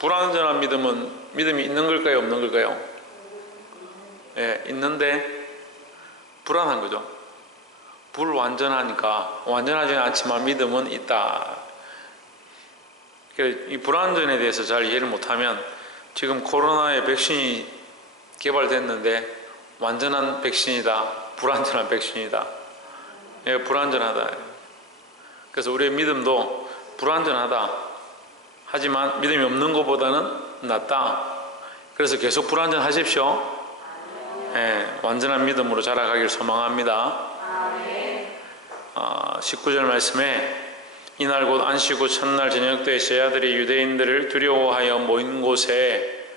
불완전한 믿음은 믿음이 있는 걸까요, 없는 걸까요? 예, 있는데 불안한 거죠. 불완전하니까, 완전하지는 않지만 믿음은 있다. 이 불완전에 대해서 잘 이해를 못하면 지금 코로나의 백신이 개발됐는데 완전한 백신이다, 불완전한 백신이다. 예, 불완전하다. 그래서 우리의 믿음도 불완전하다. 하지만 믿음이 없는 것보다는 낫다. 그래서 계속 불완전하십시오. 예, 완전한 믿음으로 자라가길 소망합니다. 19절 말씀에 이날 곧 안식 후 첫날 저녁 때 제자들이 유대인들을 두려워하여 모인 곳에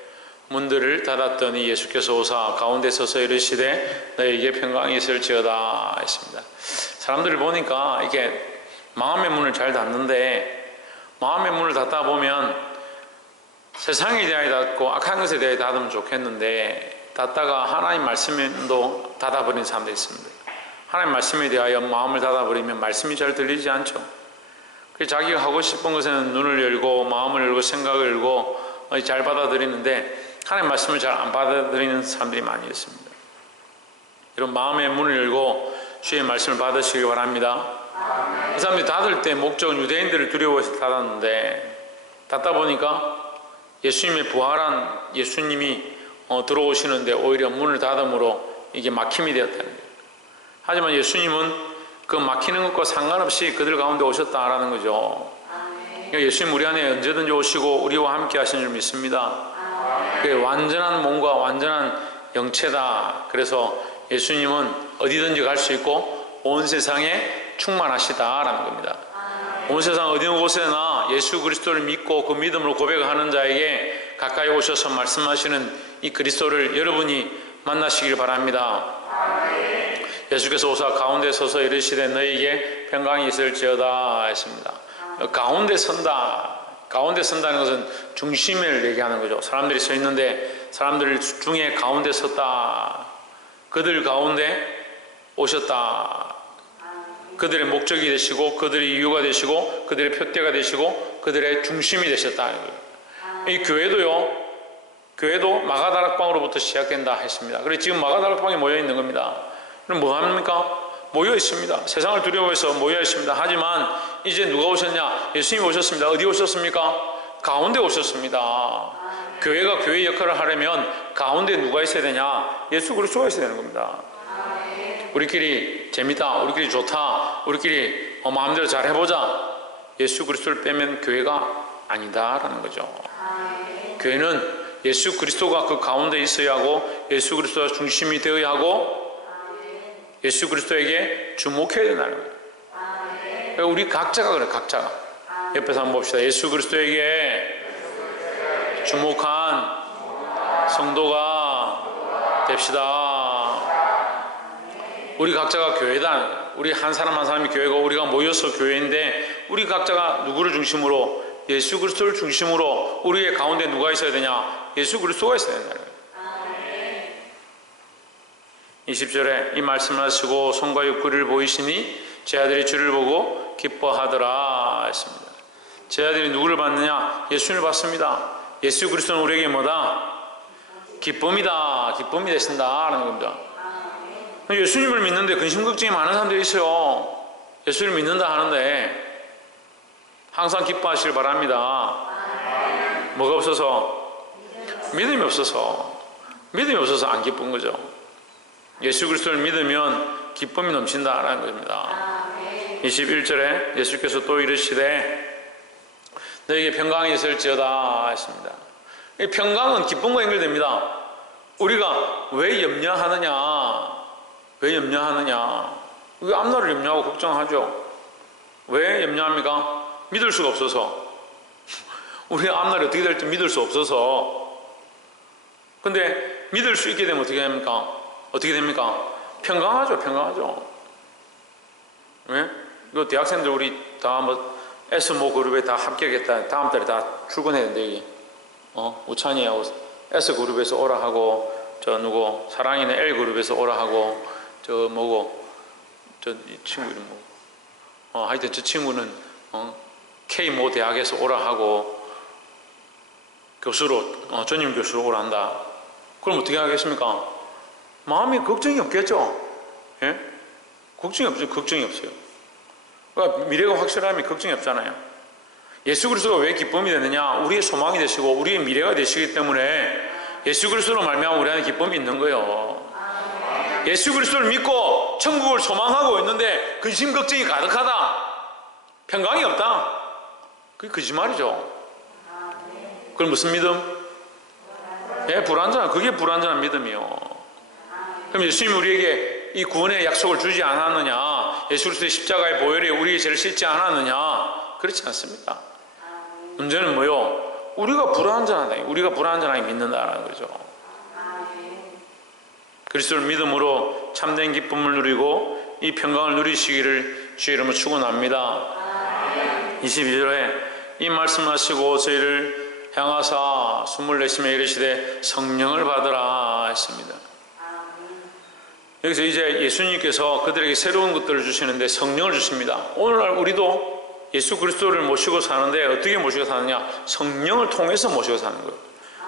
문들을 닫았더니 예수께서 오사 가운데 서서 이르시되 너에게 평강이 있을지어다 했습니다. 사람들을 보니까 이게 마음의 문을 잘 닫는데, 마음의 문을 닫다 보면 세상에 대하여 닫고 악한 것에 대하여 닫으면 좋겠는데 닫다가 하나님 말씀도 닫아버린 사람들이 있습니다. 하나님 말씀에 대하여 마음을 닫아버리면 말씀이 잘 들리지 않죠. 그래서 자기가 하고 싶은 것에는 눈을 열고 마음을 열고 생각을 열고 잘 받아들이는데 하나님 말씀을 잘 안 받아들이는 사람들이 많이 있습니다. 이런 마음의 문을 열고 주의 말씀을 받으시기 바랍니다. 이 사람들이 닫을 때 목적은 유대인들을 두려워해서 닫았는데 닫다 보니까 예수님의 부활한 예수님이 들어오시는데 오히려 문을 닫음으로 이게 막힘이 되었다는 거예요. 하지만 예수님은 그 막히는 것과 상관없이 그들 가운데 오셨다라는 거죠. 그러니까 예수님 우리 안에 언제든지 오시고 우리와 함께 하시는 줄 믿습니다. 그게 완전한 몸과 완전한 영체다. 그래서 예수님은 어디든지 갈 수 있고 온 세상에 충만하시다라는 겁니다. 온 세상 어디 곳에나 예수 그리스도를 믿고 그 믿음으로 고백하는 자에게 가까이 오셔서 말씀하시는 이 그리스도를 여러분이 만나시길 바랍니다. 예수께서 오사 가운데 서서 이르시되 너에게 평강이 있을지어다 했습니다. 가운데 선다. 가운데 선다는 것은 중심을 얘기하는 거죠. 사람들이 서 있는데 사람들 중에 가운데 섰다. 그들 가운데 오셨다. 그들의 목적이 되시고 그들의 이유가 되시고 그들의 표대가 되시고 그들의 중심이 되셨다. 이 교회도 마가다락방으로부터 시작된다 했습니다. 그래서 지금 마가다락방에 모여 있는 겁니다. 그럼 뭐 합니까? 모여 있습니다. 세상을 두려워해서 모여 있습니다. 하지만 이제 누가 오셨냐? 예수님이 오셨습니다. 어디 오셨습니까? 가운데 오셨습니다. 교회가 교회 역할을 하려면 가운데 누가 있어야 되냐? 예수 그리스도가 있어야 되는 겁니다. 우리끼리 재밌다, 우리끼리 좋다, 우리끼리 마음대로 잘 해보자. 예수 그리스도를 빼면 교회가 아니다라는 거죠. 교회는 예수 그리스도가 그 가운데 있어야 하고 예수 그리스도가 중심이 되어야 하고 예수 그리스도에게 주목해야 된다는 거예요. 그러니까 우리 각자가 그래, 각자가. 옆에서 한번 봅시다. 예수 그리스도에게 주목한 성도가 됩시다. 우리 각자가 교회다. 우리 한 사람 한 사람이 교회고 우리가 모여서 교회인데 우리 각자가 누구를 중심으로? 예수 그리스도를 중심으로 우리의 가운데 누가 있어야 되냐? 예수 그리스도가 있어야 된다는 거예요. 20절에 이 말씀을 하시고 손과 옆구리를 보이시니 제자들이 주를 보고 기뻐하더라 했습니다. 제자들이 누구를 봤느냐? 예수님을 봤습니다. 예수 그리스도는 우리에게 뭐다? 기쁨이다. 기쁨이 되신다라는 겁니다. 예수님을 믿는데 근심 걱정이 많은 사람들이 있어요. 예수를 믿는다 하는데 항상 기뻐하시길 바랍니다. 뭐가 없어서? 믿음이 없어서. 믿음이 없어서 안 기쁜 거죠. 예수 그리스도를 믿으면 기쁨이 넘친다라는 겁니다. 21절에 예수께서 또 이르시되 너에게 평강이 있을지어다 했습니다. 이 평강은 기쁨과 연결됩니다. 우리가 왜 염려하느냐? 왜 염려하느냐? 왜 앞날을 염려하고 걱정하죠? 왜 염려합니까? 믿을 수가 없어서. 우리 앞날이 어떻게 될지 믿을 수 없어서. 근데 믿을 수 있게 되면 어떻게 됩니까? 어떻게 됩니까? 평강하죠, 평강하죠. 왜? 이거 대학생들 우리 다 뭐 S모 그룹에 다 합격했다. 다음 달에 다 출근해야 되는데, 여기. 우찬이하고 S그룹에서 오라 하고, 저 누구, 사랑이는 L그룹에서 오라 하고, 저 뭐고, 이 친구 이름 뭐고. 하여튼 저 친구는, K모 대학에서 오라 하고, 교수로 전임 교수로 오란다. 그럼 어떻게 하겠습니까? 마음에 걱정이 없겠죠. 예? 걱정이 없어요. 걱정이 없어요. 그러니까 미래가 확실하면 걱정이 없잖아요. 예수 그리스도가 왜 기쁨이 되느냐? 우리의 소망이 되시고 우리의 미래가 되시기 때문에 예수 그리스도로 말미암아 우리 안에 기쁨이 있는 거예요. 예수 그리스도를 믿고 천국을 소망하고 있는데 근심 걱정이 가득하다, 평강이 없다, 그게 거짓말이죠. 그건 무슨 믿음? 예, 불완전한, 그게 불완전한 믿음이요. 그럼 예수님이 우리에게 이 구원의 약속을 주지 않았느냐? 예수 그리스도의 십자가의 보혈이 우리의 죄를 씻지 않았느냐? 그렇지 않습니다. 문제는 뭐요? 우리가 불완전하다. 우리가 불완전하게 믿는다라는 거죠. 그리스도를 믿음으로 참된 기쁨을 누리고 이 평강을 누리시기를 주의 이름으로 축원합니다. 22절에 이 말씀하시고 저희를 향하사 숨을 내쉬며 이르시되 성령을 받으라 했습니다. 여기서 이제 예수님께서 그들에게 새로운 것들을 주시는데 성령을 주십니다. 오늘날 우리도 예수 그리스도를 모시고 사는데 어떻게 모시고 사느냐? 성령을 통해서 모시고 사는 거예요.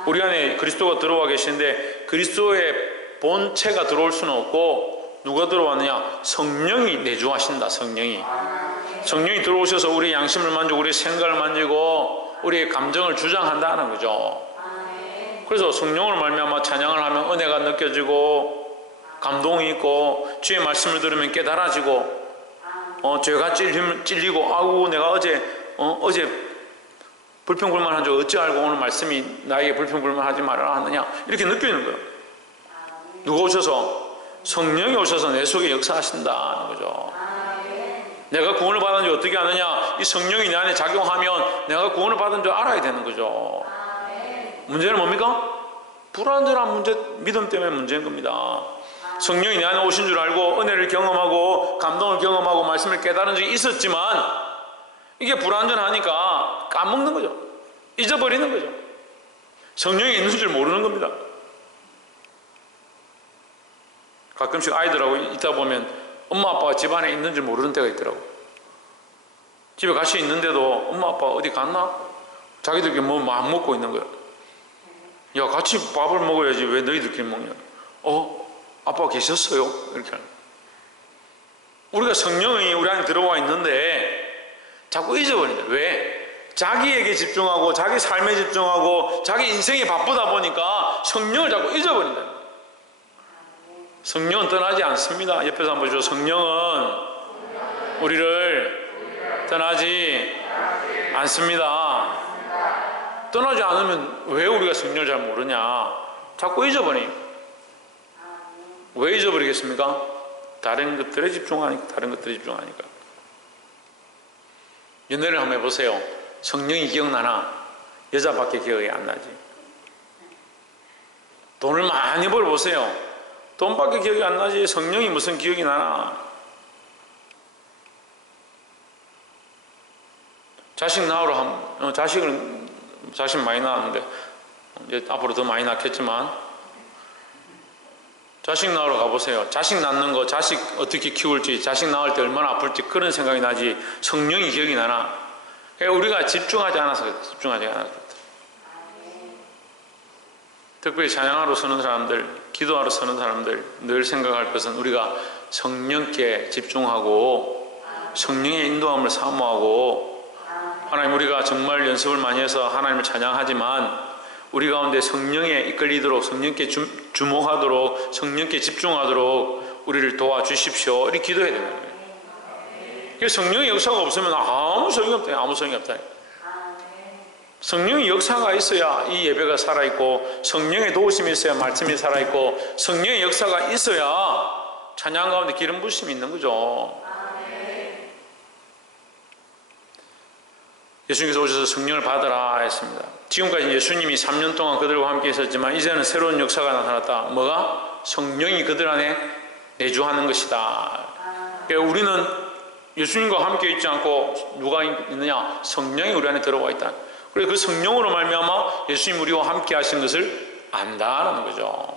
우리 안에 그리스도가 들어와 계시는데 그리스도의 본체가 들어올 수는 없고 누가 들어왔느냐? 성령이 내주하신다. 성령이 들어오셔서 우리의 양심을 만지고 우리의 생각을 만지고 우리의 감정을 주장한다는 거죠. 그래서 성령을 말미암아 찬양을 하면 은혜가 느껴지고 감동이 있고 주의 말씀을 들으면 깨달아지고 죄가 찔리고 아우 내가 어제 불평불만한 줄 어찌 알고 오늘 말씀이 나에게 불평불만하지 말아라 하느냐 이렇게 느끼는 거예요. 누가 오셔서? 성령이 오셔서 내 속에 역사하신다는 거죠. 내가 구원을 받은 줄 어떻게 아느냐? 이 성령이 내 안에 작용하면 내가 구원을 받은 줄 알아야 되는 거죠. 문제는 뭡니까? 불완전한 문제, 믿음 때문에 문제인 겁니다. 성령이 내 안에 오신 줄 알고 은혜를 경험하고 감동을 경험하고 말씀을 깨달은 적이 있었지만 이게 불완전하니까 까먹는 거죠. 잊어버리는 거죠. 성령이 있는 줄 모르는 겁니다. 가끔씩 아이들하고 있다 보면 엄마 아빠가 집 안에 있는 줄 모르는 때가 있더라고. 집에 같이 있는데도 엄마 아빠 어디 갔나? 자기들끼리 뭐 안 먹고 있는 거야. 야, 같이 밥을 먹어야지 왜 너희들끼리 먹냐? 아빠가 계셨어요? 이렇게 하는. 우리가 성령이 우리 안에 들어와 있는데 자꾸 잊어버린다. 왜? 자기에게 집중하고 자기 삶에 집중하고 자기 인생이 바쁘다 보니까 성령을 자꾸 잊어버린다. 성령은 떠나지 않습니다. 옆에서 한번 보시죠. 성령은 우리를 떠나지 않습니다. 떠나지 않으면 왜 우리가 성령을 잘 모르냐? 자꾸 잊어버려요. 왜 잊어버리겠습니까? 다른 것들에 집중하니까. 연애를 한번 해보세요. 성령이 기억나나? 여자밖에 기억이 안 나지. 돈을 많이 벌어보세요. 돈밖에 기억이 안 나지 성령이 무슨 기억이 나나? 자식 낳으러 자식 많이 낳았는데 이제 앞으로 더 많이 낳겠지만 자식 낳으러 가보세요. 자식 낳는 거, 자식 어떻게 키울지, 자식 낳을 때 얼마나 아플지 그런 생각이 나지 성령이 기억이 나나? 그러니까 우리가 집중하지 않아서 그렇다. 특별히 찬양하러 서는 사람들, 기도하러 서는 사람들 늘 생각할 것은 우리가 성령께 집중하고 성령의 인도함을 사모하고 하나님 우리가 정말 연습을 많이 해서 하나님을 찬양하지만 우리 가운데 성령에 이끌리도록 성령께 주목하도록 성령께 집중하도록 우리를 도와주십시오. 이렇게 기도해야 되는 거예요. 성령의 역사가 없으면 아무 소용이 없다. 아무 소용이 없다. 성령의 역사가 있어야 이 예배가 살아있고 성령의 도우심이 있어야 말씀이 살아있고 성령의 역사가 있어야 찬양 가운데 기름 부심이 있는 거죠. 예수님께서 오셔서 성령을 받으라 했습니다. 지금까지 예수님이 3년 동안 그들과 함께 있었지만 이제는 새로운 역사가 나타났다. 뭐가? 성령이 그들 안에 내주하는 것이다. 그러니까 우리는 예수님과 함께 있지 않고 누가 있느냐? 성령이 우리 안에 들어와 있다. 그래서 그 성령으로 말미암아 예수님 우리와 함께 하신 것을 안다라는 거죠.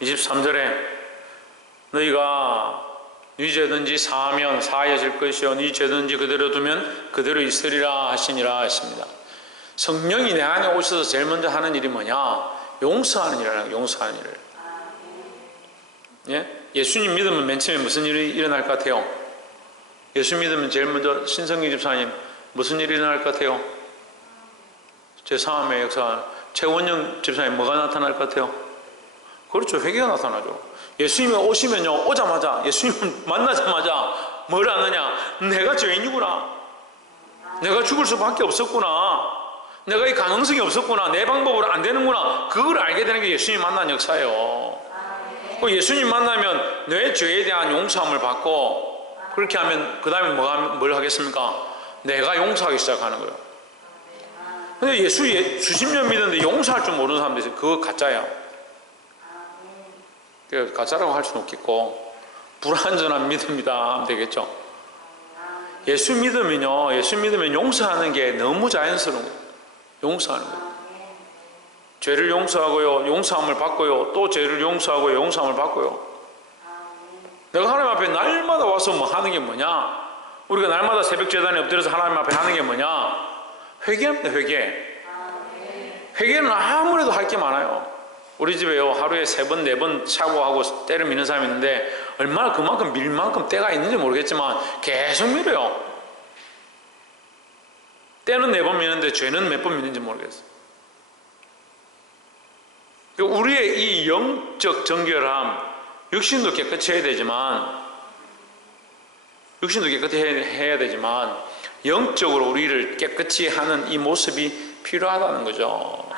23절에 너희가 네 죄든지 사하면 사하여질 것이요 네 죄든지 그대로 두면 그대로 있으리라 하시니라 했습니다. 성령이 내 안에 오셔서 제일 먼저 하는 일이 뭐냐? 용서하는 일이라는 거예요. 용서하는 일을. 예? 예수님 믿으면 맨 처음에 무슨 일이 일어날 것 같아요? 예수 믿으면 제일 먼저 신성기 집사님 무슨 일이 일어날 것 같아요? 제3의 역사. 최원영 집사님 뭐가 나타날 것 같아요? 그렇죠. 회개가 나타나죠. 예수님이 오시면요, 오자마자 예수님 만나자마자 뭘 하느냐? 내가 죄인이구나. 내가 죽을 수밖에 없었구나. 내가 이 가능성이 없었구나. 내 방법으로 안 되는구나. 그걸 알게 되는 게 예수님 만난 역사예요. 예수님 만나면 내 죄에 대한 용서함을 받고, 그렇게 하면 그 다음에 뭘 하겠습니까? 내가 용서하기 시작하는 거예요. 근데 예수 수십 년 믿었는데 용서할 줄 모르는 사람들이 있어요. 그거 가짜야. 가짜라고 할 수는 없겠고, 불완전한 믿음이다 하면 되겠죠. 예수 믿으면요, 예수 믿으면 용서하는 게 너무 자연스러운 거예요. 용서하는 거예요. 죄를 용서하고요, 용서함을 받고요, 또 죄를 용서하고요, 용서함을 받고요. 내가 하나님 앞에 날마다 와서 뭐 하는 게 뭐냐? 우리가 날마다 새벽 제단에 엎드려서 하나님 앞에 하는 게 뭐냐? 회개합니다. 회개는 아무래도 할 게 많아요. 우리 집에요, 하루에 3번, 4번 샤워하고 때를 미는 사람이 있는데, 얼마나 그만큼 밀 만큼 때가 있는지 모르겠지만 계속 밀어요. 때는 4번 미는데 죄는 몇 번 미는지 모르겠어요. 우리의 이 영적 정결함, 육신도 깨끗이 해야 되지만, 영적으로 우리를 깨끗이 하는 이 모습이 필요하다는 거죠.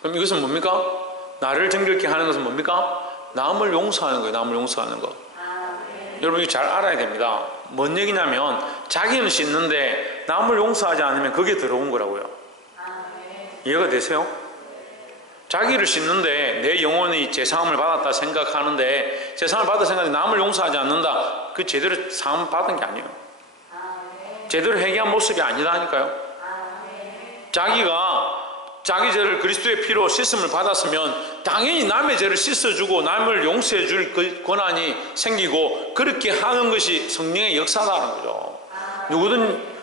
그럼 이것은 뭡니까? 나를 정결케 하는 것은 뭡니까? 남을 용서하는 거예요. 남을 용서하는 거. 여러분 이거 잘 알아야 됩니다. 뭔 얘기냐면, 자기는 씻는데 남을 용서하지 않으면 그게 더러운 거라고요. 이해가 되세요? 자기를 씻는데 내 영혼이 제사함을 받았다 생각하는데, 제사함을 받았다 생각하는데 남을 용서하지 않는다, 그 제대로 사함 받은 게 아니에요. 제대로 회개한 모습이 아니라니까요. 자기가 자기 죄를 그리스도의 피로 씻음을 받았으면 당연히 남의 죄를 씻어주고 남을 용서해 줄 그 권한이 생기고, 그렇게 하는 것이 성령의 역사라는 거죠. 누구든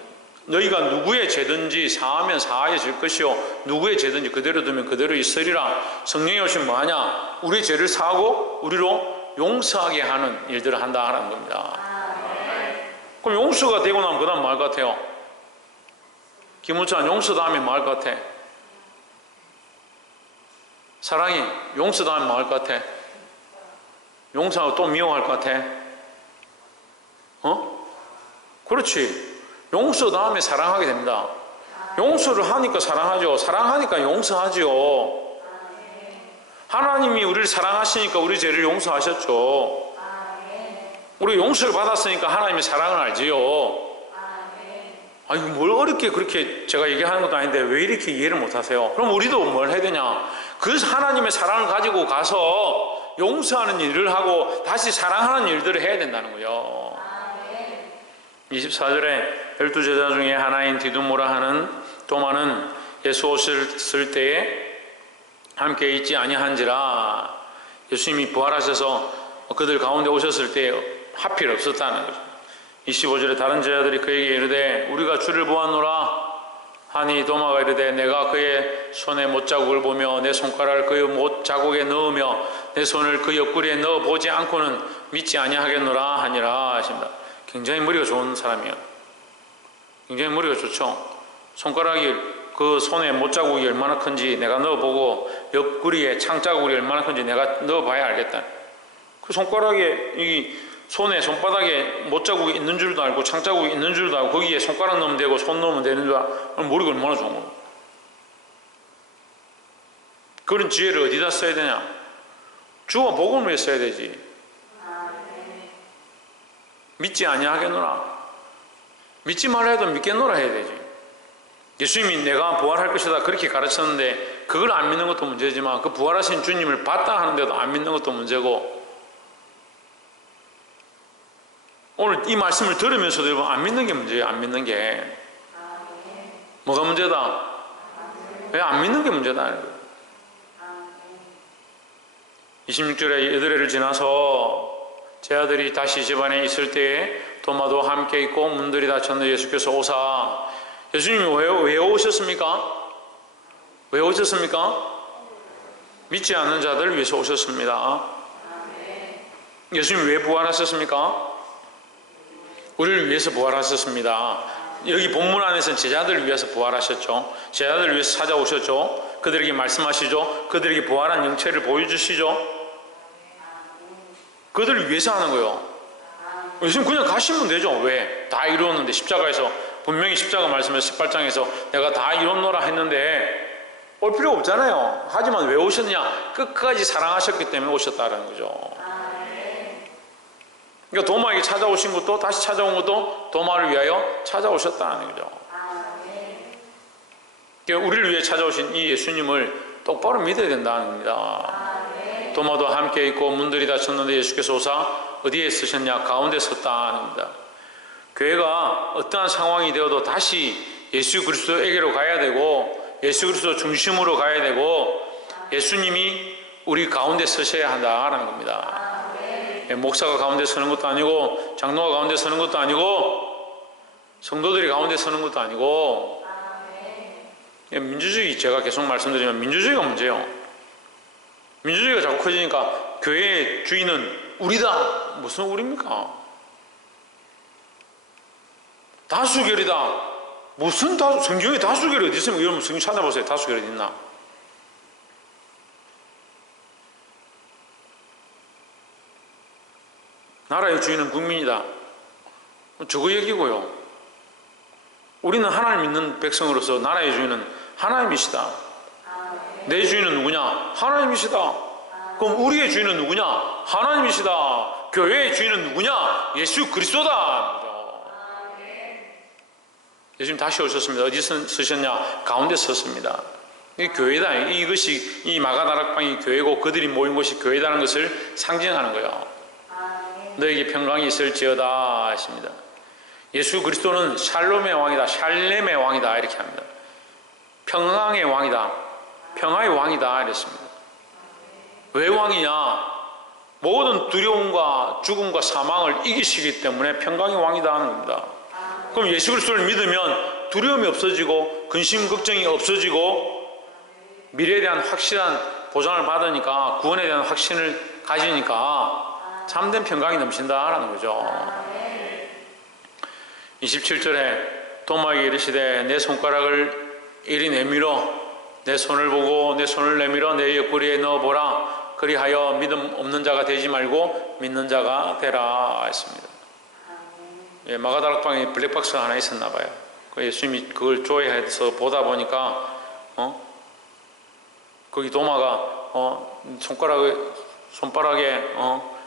너희가 누구의 죄든지 사하면 사하여질 것이요, 누구의 죄든지 그대로 두면 그대로 있으리라. 성령이 오시면 뭐하냐? 우리의 죄를 사하고 우리로 용서하게 하는 일들을 한다 하는 겁니다. 그럼 용서가 되고 나면 그 다음 뭐 할 것 같아요? 김우찬 용서 다음에 뭐 할 것 같아? 사랑이 용서 다음에 뭐 할 것 같아? 용서하고 또 미워할 것 같아? 그렇지. 용서 다음에 사랑하게 됩니다. 용서를 하니까 사랑하죠. 사랑하니까 용서하죠. 하나님이 우리를 사랑하시니까 우리 죄를 용서하셨죠. 우리 용서를 받았으니까 하나님의 사랑을 알지요. 아니, 뭘 어렵게 그렇게 제가 얘기하는 것도 아닌데 왜 이렇게 이해를 못하세요? 그럼 우리도 뭘 해야 되냐? 그 하나님의 사랑을 가지고 가서 용서하는 일을 하고 다시 사랑하는 일들을 해야 된다는 거예요. 24절에 12제자 중에 하나인 디두모라 하는 도마는 예수 오셨을 때에 함께 있지 아니한지라, 예수님이 부활하셔서 그들 가운데 오셨을 때 하필 없었다는 거죠. 25절에 다른 제자들이 그에게 이르되 우리가 주를 보았노라 하니, 도마가 이르되 내가 그의 손에 못자국을 보며 내 손가락을 그의 못자국에 넣으며 내 손을 그 옆구리에 넣어 보지 않고는 믿지 아니하겠노라 하니라 하십니다. 굉장히 머리가 좋은 사람이에요. 굉장히 머리가 좋죠. 손가락이, 그 손에 못자국이 얼마나 큰지 내가 넣어보고 옆구리에 창자국이 얼마나 큰지 내가 넣어봐야 알겠다. 그 손가락에, 이 손에, 손바닥에 못자국이 있는 줄도 알고 창자국이 있는 줄도 알고 거기에 손가락 넣으면 되고 손 넣으면 되는 줄 알고, 머리가 얼마나 좋은 거야. 그런 지혜를 어디다 써야 되냐? 주와 복음을 위해 써야 되지. 믿지 아니하겠노라. 믿지 말라 해도 믿겠노라 해야 되지. 예수님이 내가 부활할 것이다 그렇게 가르쳤는데 그걸 안 믿는 것도 문제지만, 그 부활하신 주님을 봤다 하는데도 안 믿는 것도 문제고, 오늘 이 말씀을 들으면서도 여러분 안 믿는 게 문제예요. 안 믿는 게 뭐가 문제다? 왜 안 믿는 게 문제다? 26절에 여드레를 지나서 제 아들이 다시 집안에 있을 때에 도마도 함께 있고 문들이 닫혔는데 예수께서 오사 예수님이 왜 오셨습니까? 왜 오셨습니까? 믿지 않는 자들을 위해서 오셨습니다. 예수님이 왜 부활하셨습니까? 우리를 위해서 부활하셨습니다. 여기 본문 안에서는 제자들을 위해서 부활하셨죠. 제자들을 위해서 찾아오셨죠. 그들에게 말씀하시죠. 그들에게 부활한 영체를 보여주시죠. 그들을 위해서 하는 거예요. 예수님 그냥 가시면 되죠. 왜? 다 이루었는데, 십자가에서 분명히 십자가 말씀에서 18장에서 내가 다 이뤘노라 했는데 올 필요 없잖아요. 하지만 왜 오셨냐? 끝까지 사랑하셨기 때문에 오셨다는 거죠. 그러니까 도마에게 찾아오신 것도, 다시 찾아온 것도 도마를 위하여 찾아오셨다는 거죠. 그러니까 우리를 위해 찾아오신 이 예수님을 똑바로 믿어야 된다는 겁니다. 도마도 함께 있고 문들이 닫혔는데 예수께서 오사 어디에 서셨냐? 가운데 섰다는 겁니다. 교회가 어떠한 상황이 되어도 다시 예수 그리스도에게로 가야 되고, 예수 그리스도 중심으로 가야 되고, 예수님이 우리 가운데 서셔야 한다라는 겁니다. 목사가 가운데 서는 것도 아니고, 장로가 가운데 서는 것도 아니고, 성도들이 가운데 서는 것도 아니고, 민주주의, 제가 계속 말씀드리면 민주주의가 문제예요. 민주주의가 자꾸 커지니까 교회의 주인은 우리다. 무슨 우리입니까? 다수결이다. 무슨 성경에 다수결이 어디 있습니까? 여러분 성경 찾아보세요. 다수결이 어디 있나? 나라의 주인은 국민이다. 저거 얘기고요. 우리는 하나님 믿는 백성으로서 나라의 주인은 하나님이시다. 내 주인은 누구냐? 하나님이시다. 그럼 우리의 주인은 누구냐? 하나님이시다. 교회의 주인은 누구냐? 예수 그리스도다. 예수님 다시 오셨습니다. 어디 서셨냐? 가운데 섰습니다. 이 교회다. 이것이, 이 마가다락방이 교회고 그들이 모인 곳이 교회다는 것을 상징하는 거예요. 너에게 평강이 있을지어다 하십니다. 예수 그리스도는 샬롬의 왕이다. 샬렘의 왕이다. 이렇게 합니다. 평강의 왕이다. 평화의 왕이다. 이랬습니다. 왜 왕이냐? 모든 두려움과 죽음과 사망을 이기시기 때문에 평강의 왕이다 하는 겁니다. 그럼 예수 그리스도를 믿으면 두려움이 없어지고 근심 걱정이 없어지고 미래에 대한 확실한 보장을 받으니까, 구원에 대한 확신을 가지니까 참된 평강이 넘친다라는 거죠. 27절에 도마에게 이르시되 내 손가락을 이리 내밀어 내 손을 보고 내 손을 내밀어 내 옆구리에 넣어보라. 그리하여 믿음 없는 자가 되지 말고 믿는 자가 되라 했습니다. 예, 마가다락방에 블랙박스가 하나 있었나 봐요. 예수님이 그걸 조회해서 보다 보니까 거기 도마가 손바닥에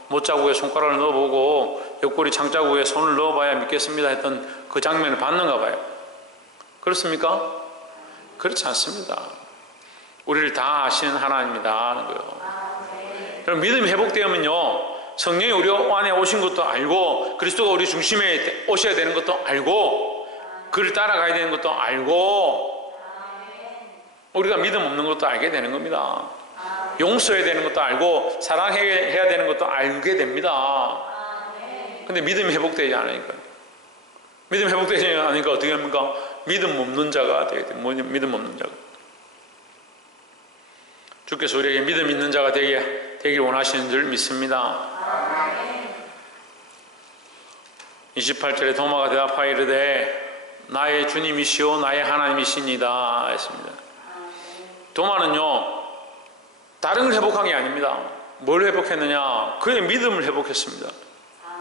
못자국에 손가락을 넣어보고 옆구리 장자국에 손을 넣어봐야 믿겠습니다 했던 그 장면을 봤는가 봐요. 그렇습니까? 그렇지 않습니다. 우리를 다 아시는 하나님이다 하는 거예요. 그럼 믿음이 회복되면요, 성령이 우리 안에 오신 것도 알고, 그리스도가 우리 중심에 오셔야 되는 것도 알고, 그를 따라가야 되는 것도 알고, 우리가 믿음 없는 것도 알게 되는 겁니다. 용서해야 되는 것도 알고, 사랑해야 되는 것도 알게 됩니다. 근데 믿음이 회복되지 않으니까. 믿음이 회복되지 않으니까 어떻게 합니까? 믿음 없는 자가 되게 돼요. 믿음 없는 자가. 주께서 우리에게 믿음 있는 자가 되길 원하시는 줄 믿습니다. 28절에 도마가 대답하여 이르되 나의 주님이시오 나의 하나님이시니다 했습니다. 도마는요, 다른 걸 회복한 게 아닙니다. 뭘 회복했느냐? 그의 믿음을 회복했습니다.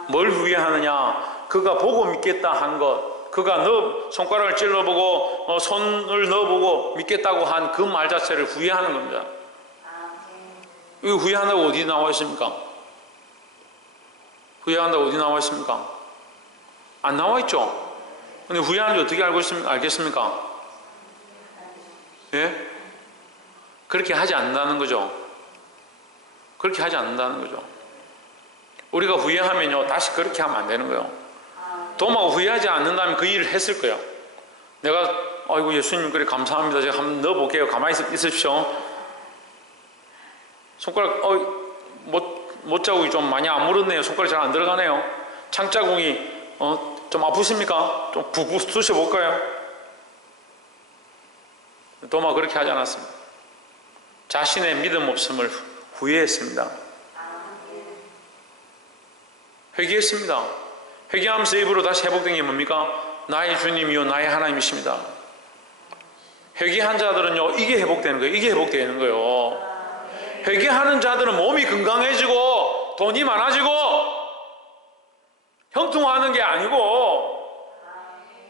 뭘 후회하느냐? 그가 보고 믿겠다 한 것, 그가 손가락을 찔러보고 손을 넣어보고 믿겠다고 한 그 말 자체를 후회하는 겁니다. 이거 후회한다고 어디 나와 있습니까? 후회한다고 어디 나와 있습니까? 안 나와 있죠? 근데 후회하는지 어떻게 알겠습니까? 예? 그렇게 하지 않는다는 거죠. 그렇게 하지 않는다는 거죠. 우리가 후회하면요, 다시 그렇게 하면 안 되는 거예요. 도마가 후회하지 않는다면 그 일을 했을 거예요. 내가, 아이고, 예수님, 그래, 감사합니다. 제가 한번 넣어볼게요. 가만히 있으십시오. 손가락, 못자국이 좀 많이 안 물었네요. 손가락이 잘 안 들어가네요. 창자국이, 좀 아프십니까? 좀 푹푹 쑤셔볼까요? 도마 그렇게 하지 않았습니다. 자신의 믿음 없음을 후회했습니다. 회개했습니다. 회개하면서 입으로 다시 회복된 게 뭡니까? 나의 주님이요 나의 하나님이십니다. 회개한 자들은요 이게 회복되는 거예요. 이게 회복되는 거예요. 회개하는 자들은 몸이 건강해지고 돈이 많아지고 형통하는 게 아니고,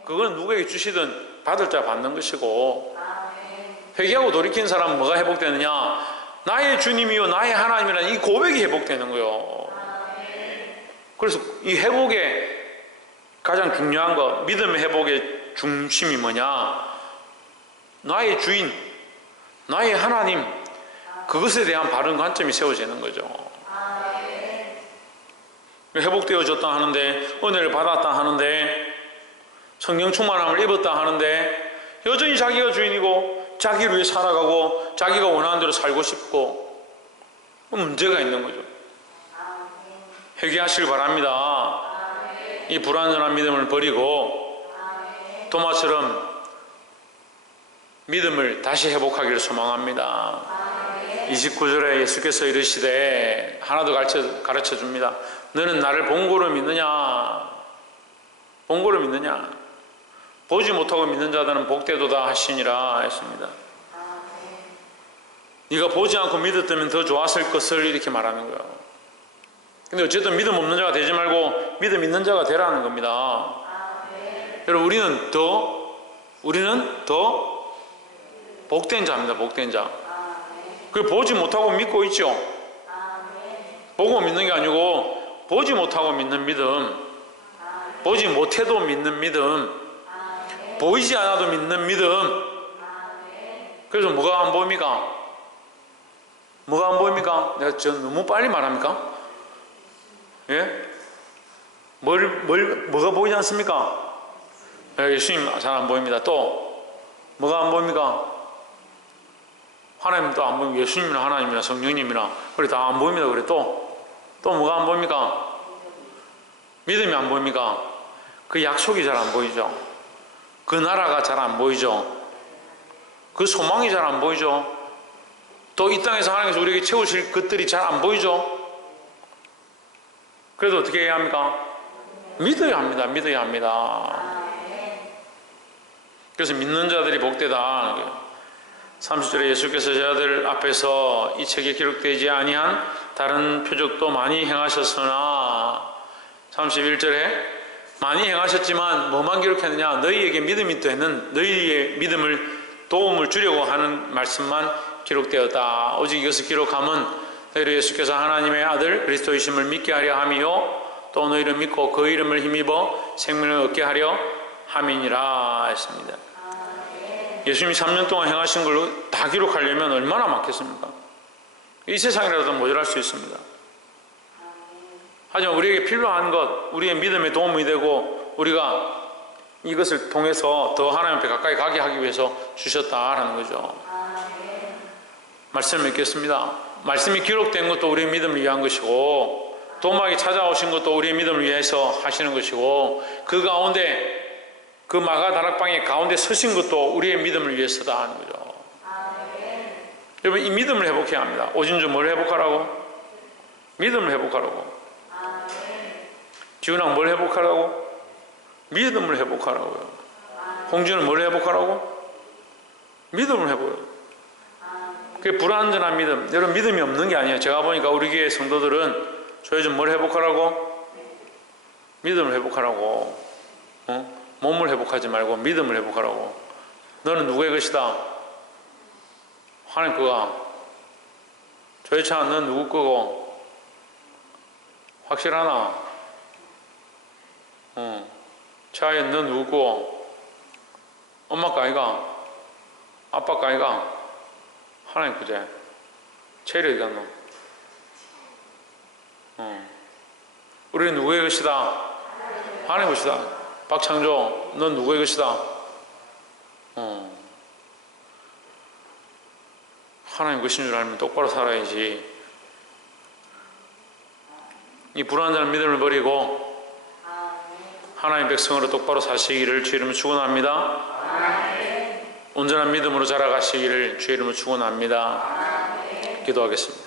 그건 누구에게 주시든 받을 자 받는 것이고, 회개하고 돌이킨 사람은 뭐가 회복되느냐? 나의 주님이요 나의 하나님이라는 이 고백이 회복되는 거예요. 그래서 이 회복의 가장 중요한 것, 믿음의 회복의 중심이 뭐냐? 나의 주인, 나의 하나님, 그것에 대한 바른 관점이 세워지는 거죠. 회복되어졌다 하는데, 은혜를 받았다 하는데, 성령 충만함을 입었다 하는데, 여전히 자기가 주인이고 자기를 위해 살아가고 자기가 원하는 대로 살고 싶고, 문제가 있는 거죠. 회개하시길 바랍니다. 이 불완전한 믿음을 버리고 도마처럼 믿음을 다시 회복하기를 소망합니다. 29절에 예수께서 이르시되 하나 더 가르쳐 줍니다. 너는 나를 본고로 믿느냐? 본고로 믿느냐? 보지 못하고 믿는 자들은 복되도다 하시니라 했습니다. 네가 보지 않고 믿었다면 더 좋았을 것을 이렇게 말하는 거예요. 근데 어쨌든 믿음 없는 자가 되지 말고 믿음 있는 자가 되라는 겁니다. 여러분, 우리는 더 복된 자입니다. 복된 자. 그 보지 못하고 믿고 있죠. 보고 믿는 게 아니고 보지 못하고 믿는 믿음, 보지 못해도 믿는 믿음, 보이지 않아도 믿는 믿음. 그래서 뭐가 안 보입니까? 뭐가 안 보입니까? 내가 너무 빨리 말합니까? 예? 뭐가 보이지 않습니까? 예수님 잘 안 보입니다. 또 뭐가 안 보입니까? 하나님도 안 보입니다. 예수님이나 하나님이나 성령님이나 그래 다 안 보입니다. 그래 또 뭐가 안 보입니까? 믿음이 안 보입니까? 그 약속이 잘 안 보이죠. 그 나라가 잘 안 보이죠. 그 소망이 잘 안 보이죠. 또 이 땅에서 하나님께서 우리에게 채우실 것들이 잘 안 보이죠. 그래도 어떻게 해야 합니까? 믿어야 합니다. 믿어야 합니다. 그래서 믿는 자들이 복되다. 30절에 예수께서 제자들 앞에서 이 책에 기록되지 아니한 다른 표적도 많이 행하셨으나, 31절에 많이 행하셨지만 뭐만 기록했느냐? 너희에게 믿음이 되는 너희의 믿음을 도움을 주려고 하는 말씀만 기록되었다. 오직 이것을 기록함은 너희를 예수께서 하나님의 아들 그리스도이심을 믿게 하려 함이요 또 너희를 믿고 그 이름을 힘입어 생명을 얻게 하려 함이니라 했습니다. 예수님이 3년 동안 행하신 걸 다 기록하려면 얼마나 많겠습니까? 이 세상이라도 모자랄 수 있습니다. 하지만 우리에게 필요한 것, 우리의 믿음에 도움이 되고 우리가 이것을 통해서 더 하나님 앞에 가까이 가게 하기 위해서 주셨다라는 거죠. 말씀을 읽겠습니다. 말씀이 기록된 것도 우리의 믿음을 위한 것이고, 도마에게 찾아오신 것도 우리의 믿음을 위해서 하시는 것이고, 그 가운데 그 마가 다락방의 가운데 서신 것도 우리의 믿음을 위해서다 하는 거죠. 여러분, 이 믿음을 회복해야 합니다. 오진주 뭘 회복하라고? 믿음을 회복하라고. 지훈아 뭘 회복하라고? 믿음을 회복하라고요. 홍준은 뭘 회복하라고? 믿음을 회복해요. 그게 불완전한 믿음. 여러분, 믿음이 없는 게 아니에요. 제가 보니까 우리 교회 성도들은 저 요즘 뭘 회복하라고? 믿음을 회복하라고. 몸을 회복하지 말고 믿음을 회복하라고. 너는 누구의 것이다? 하나님 거가. 조혜찬 넌 누구 거고? 확실하나? 차연 넌 누구 거고? 엄마 거 아이가? 아빠 거 아이가? 하나님 거지. 체리 어디 갔노? 우리는 누구의 것이다? 하나님 것이다. 박창조, 넌 누구의 것이다? 하나님 것인 줄 알면 똑바로 살아야지. 이 불완전한 믿음을 버리고 하나님 백성으로 똑바로 사시기를 주 이름으로 축원합니다. 온전한 믿음으로 자라가시기를 주의 이름으로 축원합니다. 기도하겠습니다.